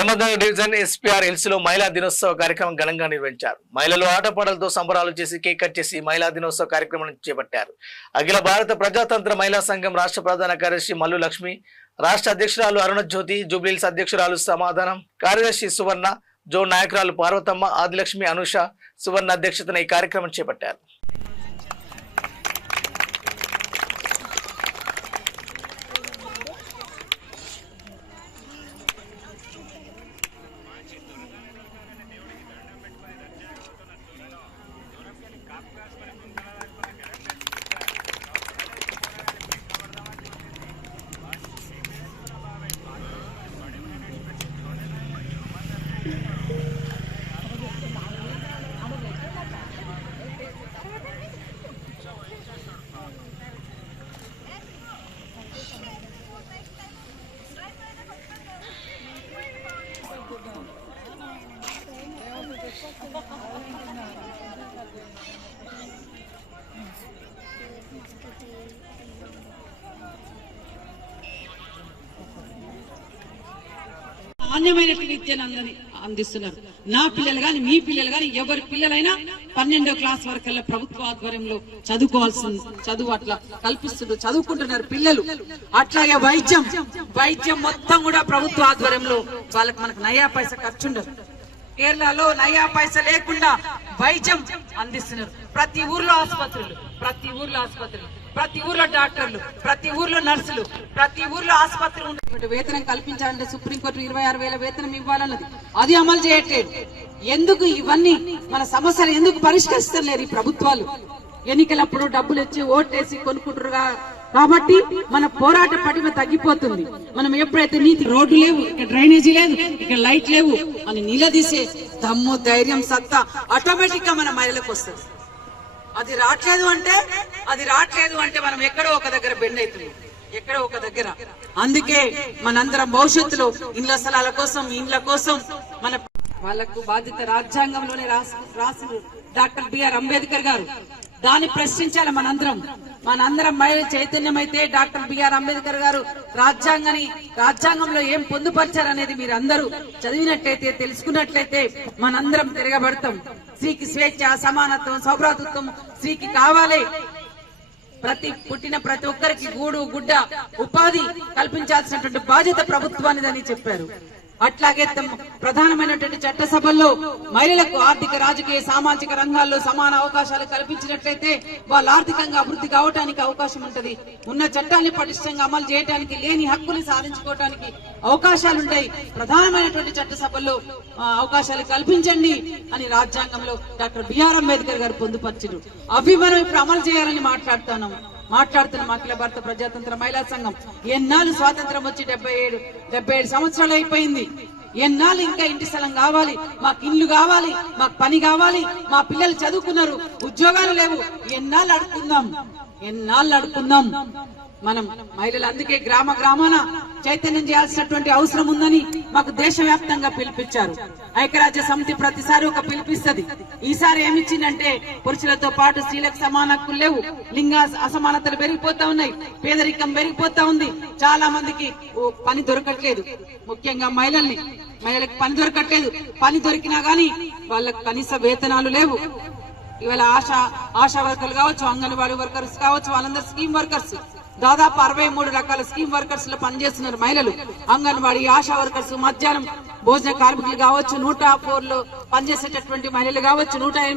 మహమద్నగర్ division SPR hills లో మహిళా దినోత్సవ కార్యక్రమం ఘనంగా నిర్వహించారు. మహిళలు ఆటపాటలతో సంబరాలు చేసి కేక్ కట్ చేసి మహిళా దినోత్సవ కార్యక్రమం చేపట్టారు. అఖిల భారత ప్రజాతంత్ర మహిళా సంఘం రాష్ట్ర ప్రధాన కార్యదర్శి మల్లు లక్ష్మి, రాష్ట్ర అధ్యక్షురాలు అరుణ జ్యోతి, జూబ్లీహిల్స్ అధ్యక్షురాలు సమాధానం, కార్యదర్శి సువర్ణ, జోన్ నాయకురాలు పార్వతమ్మ, ఆదిలక్ష్మి, అనుష, సువర్ణ అధ్యక్షతన ఈ కార్యక్రమం చేపట్టారు. నాణ్యమైన విద్యను అందిస్తున్నారు. నా పిల్లలు గాని మీ పిల్లలు గాని ఎవరి పిల్లలైనా 12వ క్లాస్ వరకల్లా ప్రభుత్వ ఆధ్వర్యంలో చదువు అట్లా కల్పిస్తున్నారు, చదువుకుంటున్నారు పిల్లలు. అట్లాగే వైద్యం మొత్తం కూడా ప్రభుత్వ ఆధ్వర్యంలో వాళ్ళకి మనకు నయా పైసా ఖర్చు ఉండదు. కేరళలో నయా పైసా లేకుండా వైద్యం అందిస్తున్నారు. ప్రతి ఊర్లో ఆసుపత్రులు, ప్రతి ఊర్లో డాక్టర్లు, ప్రతి ఊర్లో నర్సులు, ప్రతి ఊర్లో ఆసుపత్రులు ఉండే వేతనం కల్పించాలంటే సుప్రీంకోర్టు 26,000 వేతనం ఇవ్వాలన్నది, అది అమలు చేయట్లేదు. ఎందుకు ఇవన్నీ మన సమస్యలు ఎందుకు పరిష్కరిస్తలేరు ఈ ప్రభుత్వాలు? ఎన్నికలప్పుడు డబ్బులు ఇచ్చి ఓట్లేసి కొనుక్కుంటారు కాబట్టి మన పోరాట పటిమ తగ్గిపోతుంది. మనం ఎప్పుడైతే నీతి రోడ్డు లేవు, ఇక్కడ డ్రైనేజీ లేదు, ఇక్కడ లైట్ లేవు అని నిలదీసే దమ్ము, ధైర్యం, సత్తా ఆటోమేటిక్ గా మన మహిళలకు వస్తుంది. అది రావట్లేదు అంటే మనం ఎక్కడో ఒక దగ్గర బెండ్ అవుతున్నాం, ఎక్కడో ఒక దగ్గర. అందుకే మనందరం భవిష్యత్తులో ఇండ్ల స్థలాల కోసం, ఇండ్ల కోసం మన వాళ్లకు బాధ్యత రాజ్యాంగంలోనే రాసిన డాక్టర్ బిఆర్ అంబేద్కర్ గారు. దాన్ని ప్రశ్నించాలి మనందరం మహిళ చైతన్యం అయితే డాక్టర్ బిఆర్ అంబేద్కర్ గారు రాజ్యాంగంలో ఏం పొందుపరిచారనేది మీరు అందరూ చదివినట్లయితే, తెలుసుకున్నట్లయితే మనందరం తిరగబడతాం. స్త్రీకి స్వేచ్ఛ, సమానత్వం, సౌభ్రాతృత్వం స్త్రీకి కావాలి. పుట్టిన ప్రతి ఒక్కరికి గూడు, గుడ్డ, ఉపాధి కల్పించాల్సినటువంటి బాధ్యత ప్రభుత్వానిదని చెప్పారు. అట్లాగే ప్రధానమైనటువంటి చట్టసభల్లో మహిళలకు ఆర్థిక, రాజకీయ, సామాజిక రంగాల్లో సమాన అవకాశాలు కల్పించినట్లయితే వాళ్ళు ఆర్థికంగా అభివృద్ధి కావడానికి అవకాశం ఉంటది. ఉన్న చట్టాన్ని పటిష్టంగా అమలు చేయడానికి, లేని హక్కులు సాధించుకోవడానికి అవకాశాలుంటాయి. ప్రధానమైనటువంటి చట్టసభల్లో అవకాశాలు కల్పించండి అని రాజ్యాంగంలో డాక్టర్ బిఆర్ అంబేద్కర్ గారు పొందుపరిచారు. అవి మనం ఇప్పుడు అమలు చేయాలని మాట్లాడుతున్నాం. అఖిల భారత ప్రజాతంత్ర మహిళా సంఘం ఎన్నాళ్ళు స్వాతంత్రం వచ్చి 77 సంవత్సరాలు అయిపోయింది. ఎన్నాళ్ళు ఇంకా ఇంటి స్థలం కావాలి, మాకు ఇల్లు కావాలి, మాకు పని కావాలి, మా పిల్లలు చదువుకున్నారు, ఉద్యోగాలు లేవు. ఎన్నాళ్ళు అడుక్కుందాం మనం మహిళలు. అందుకే గ్రామాన చైతన్యం చేయాల్సినటువంటి అవసరం ఉందని మాకు దేశవ్యాప్తంగా పిలిపించారు. ఐక్యరాజ్య సమితి ప్రతిసారి ఒక పిలిపిస్తుంది. ఈసారి ఏమిచ్చిందంటే పురుషులతో పాటు స్త్రీలకు సమాన హక్కులు లేవు, లింగ అసమానతలు పెరిగిపోతా ఉన్నాయి, పేదరికం పెరిగిపోతా ఉంది, చాలా మందికి పని దొరకట్లేదు. ముఖ్యంగా మహిళలకు పని దొరకట్లేదు. పని దొరికినా గానీ వాళ్ళకు కనీస వేతనాలు లేవు. ఇవాళ ఆశా వర్కర్లు కావచ్చు, అంగన్వాడీ వర్కర్స్ కావచ్చు, వాళ్ళందరూ స్కీమ్ వర్కర్స్. దాదాపు 63 రకాల స్కీమ్ వర్కర్స్ లో పనిచేస్తున్నారు మహిళలు. అంగన్వాడీ, ఆశా వర్కర్స్, మధ్యాహ్నం భోజన కార్మికులు కావచ్చు, 104 లో పనిచేసేటటువంటి మహిళలు కావచ్చు, 108